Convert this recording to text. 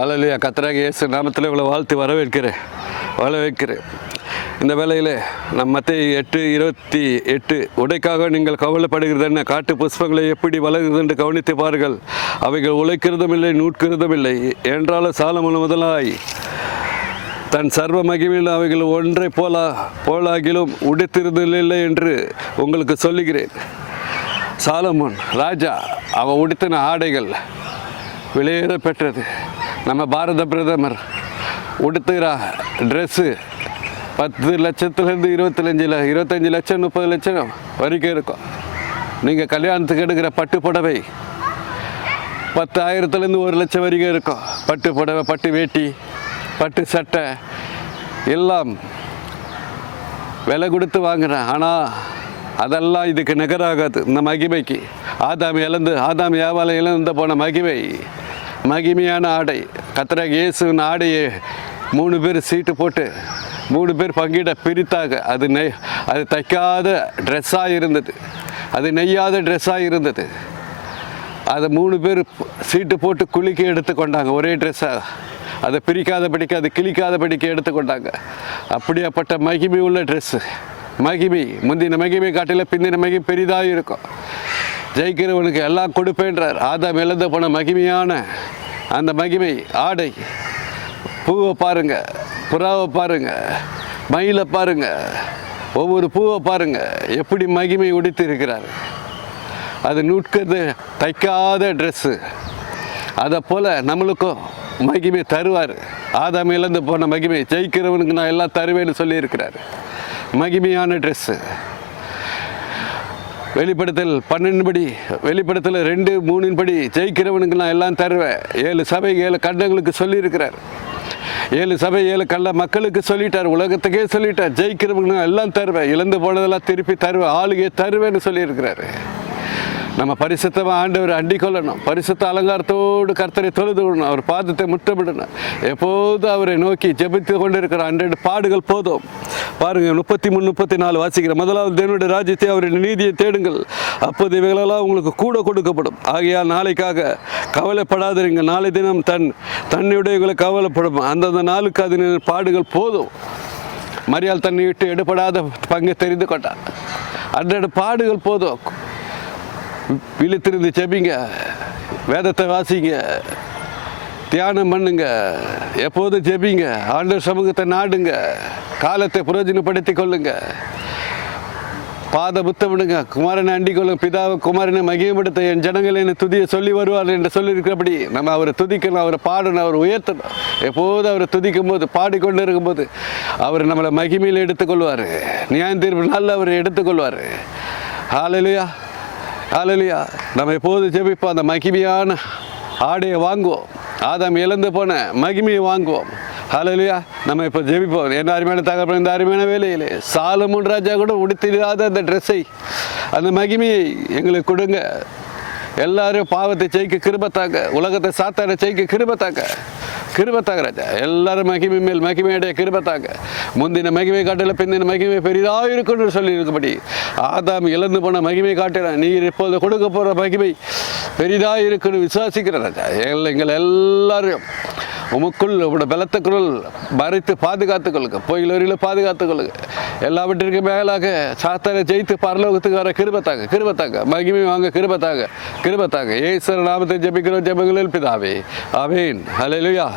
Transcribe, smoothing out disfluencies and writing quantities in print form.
ஹல்லேலூயா. கர்த்தராகிய இயேசு நாமத்தில் இவ்வளோ வாழ்த்து வரவேற்கிறேன். இந்த வேளையில் நம் மத்தேயு 8:28 உடைக்காக நீங்கள் கவலைப்படுகிறது என்ன? காட்டு புஷ்பங்களை எப்படி வளர்கிறது என்று கவனித்து பாருங்கள். அவைகள் உழைக்கிறதும் இல்லை, நூட்கிறதும் இல்லை. என்றாலும் சாலமோன் முதலாய் தன் சர்வ மகிமையில் அவைகள் ஒன்றை போலாகிலும் உடைத்திருந்ததில்லை என்று உங்களுக்கு சொல்லுகிறேன். சாலமோன் ராஜா அவன் உடுத்தின ஆடைகள் விலையேற பெற்றது. நம்ம பாரத பிரதமர் உடுத்துகிற ட்ரெஸ்ஸு 10 லட்சத்துலேருந்து 25 லட்சம் 30 லட்சம் வரைக்கும் இருக்கும். நீங்கள் கல்யாணத்துக்கு எடுக்கிற பட்டு புடவை 10,000லேருந்து 1 லட்சம் வரைக்கும் இருக்கும். பட்டு புடவை, பட்டு வேட்டி, பட்டு சட்டை எல்லாம் விலை கொடுத்து வாங்குகிறேன். ஆனால் அதெல்லாம் இதுக்கு நிகராகாது. இந்த மகிமைக்கு ஆதாம் ஏவாளை இழந்து போன மகிமையான ஆடை, கர்த்தராகிய இயேசுவின் ஆடையை 3 பேர் சீட்டு போட்டு 3 பேர் பங்கிட பிரித்தாக. அது தைக்காத ட்ரெஸ்ஸாக இருந்தது, அது நெய்யாத ட்ரெஸ்ஸாக இருந்தது. அதை 3 பேர் சீட்டு போட்டு குலுக்கி எடுத்துக்கொண்டாங்க. ஒரே ட்ரெஸ்ஸாக அதை பிரிக்காதபடிக்கு, அது கிழிக்காதபடிக்கு எடுத்துக்கொண்டாங்க. அப்படியாப்பட்ட மகிமை உள்ள ட்ரெஸ்ஸு. மகிமை முந்தின மகிமை காட்டில பிந்தின மகிமை பெரிதாக இருக்கும். ஜெயிக்கிறவனுக்கு எல்லாம் கொடுப்பேன்றார். ஆதாம் இழந்து போன மகிமையான அந்த மகிமை ஆடை. பூவை பாருங்க, புறாவை பாருங்க, மயிலை பாருங்க, ஒவ்வொரு பூவை பாருங்க, எப்படி மகிமை உடுத்தி இருக்கிறார். அது நூட்கிறது தைக்காத ட்ரெஸ்ஸு. அதை போல் நம்மளுக்கும் மகிமை தருவார். ஆதாம் இழந்து போன மகிமை ஜெயிக்கிறவனுக்கு நான் எல்லாம் தருவேன்னு சொல்லியிருக்கிறார். மகிமையான ட்ரெஸ்ஸு. வெளிப்படுத்தல் 12 படி, வெளிப்படுத்தல் 2:3 படி ஜெயிக்கிறவனுக்கு நான் எல்லாம் தருவேன். 7 சபை 7 கண்டங்களுக்கு சொல்லியிருக்கிறார். 7 சபை 7 கண்ட மக்களுக்கு சொல்லிட்டார், உலகத்துக்கே சொல்லிட்டார். ஜெயிக்கிறவனுக்கு நான் எல்லாம் தருவேன், இழந்து போனதெல்லாம் திருப்பி தருவேன், ஆளுகையை தருவேன்னு சொல்லியிருக்கிறாரு. நம்ம பரிசுத்தமாக ஆண்டவர் அண்டிக் கொள்ளணும். பரிசுத்த அலங்காரத்தோடு கர்த்தரை தொழுது விடணும். அவர் பாதத்தை முத்தமிடணும். எப்போதும் அவரை நோக்கி ஜெபித்து கொண்டு இருக்கிற 100 பாடுகள் போதும். பாருங்கள், 33, 34 வாசிக்கிறேன். முதலாவது தேவனுடைய ராஜ்யத்தை அவருடைய நீதியை தேடுங்கள், அப்போது இவைகளெல்லாம் உங்களுக்கு கூட கொடுக்கப்படும். ஆகையால் நாளைக்காக கவலைப்படாதீங்க. நாளை தினம் தன்னுடையவர்களை கவலைப்படும். அந்தந்த நாளுக்கு அது பாடுகள் போதும். மரியாள் தன்னை விட்டு எடுபடாத பங்கு தெரிந்து கொண்டார். 100 பாடுகள் போதும். விழித்திருந்து செபிங்க, வேதத்தை வாசிங்க, தியானம் பண்ணுங்க, எப்போதும் ஜெபிங்க, ஆண்டவர் சமூகத்தை நாடுங்க, காலத்தை பிரயோஜனப்படுத்தி கொள்ளுங்க, பாத புத்தமிடுங்க, குமாரனை அண்டிக் கொள்ளுங்க. பிதாவை குமாரனை மகிமைப்படுத்த என் ஜனங்கள் என்னை துதியை சொல்லி வருவார் என்று சொல்லியிருக்கிறபடி நம்ம அவரை துதிக்கணும், அவரை பாடணும், அவர் உயர்த்தணும். எப்போதும் அவரை துதிக்கும் போது, பாடிக்கொண்டு இருக்கும்போது அவர் நம்மளை மகிமையில் எடுத்துக்கொள்வார். நியாயம் தீர்ப்பு நாளில் அவர் எடுத்துக்கொள்வார். ஹல்லேலூயா, ஹல்லேலூயா. நம்ம எப்போது ஜெபிப்போம், அந்த மகிமையான ஆடையை வாங்குவோம். ஆதாம் இழந்து போன மகிமையை வாங்குவோம். ஹல்லேலூயா. நம்ம இப்போ ஜெபிப்போம். என்ன அருமையான தகவல், இந்த அருமையான வேலையிலே சாலமோன் ராஜா கூட உடுத்திடாத அந்த ட்ரெஸ்ஸை, அந்த மகிமையை எங்களுக்கு கொடுங்க. எல்லாரும் பாவத்தை ஜெயிக்க கிருபத்தாங்க, உலகத்தை சாத்தான ஜெயிக்க கிருபத்தாங்க ராஜா. எல்லாரும் மகிமை மேல் மகிமையுடைய கிருபத்தாங்க. முந்தின மகிமை காட்டில பிந்தின மகிமை பெரிதாக இருக்குன்னு சொல்லி இருக்கபடி ஆதாம் இழந்து போன மகிமை காட்டின நீர் இப்போது கொடுக்க போகிற மகிமை பெரிதாக இருக்குன்னு விசுவாசிக்கிற ராஜா. எங்களை எல்லாரையும் உமக்குள் உங்களோட பலத்துக்குள் மறைத்து பாதுகாத்துக் கொள்ளுங்க. பொய்லொரியில் பாதுகாத்துக் கொள்ளுங்க. எல்லாவற்றிற்கும் மேலாக சாத்தானை ஜெயித்து பரலோகத்துக்கு வர கிருபத்தாங்க, மகிமை வாங்க கிருபத்தாங்க. இயேசு நாமத்தை ஜெபிக்கிறோம், ஜெபங்களில் பிதாவே, ஆமென். ஹல்லேலூயா.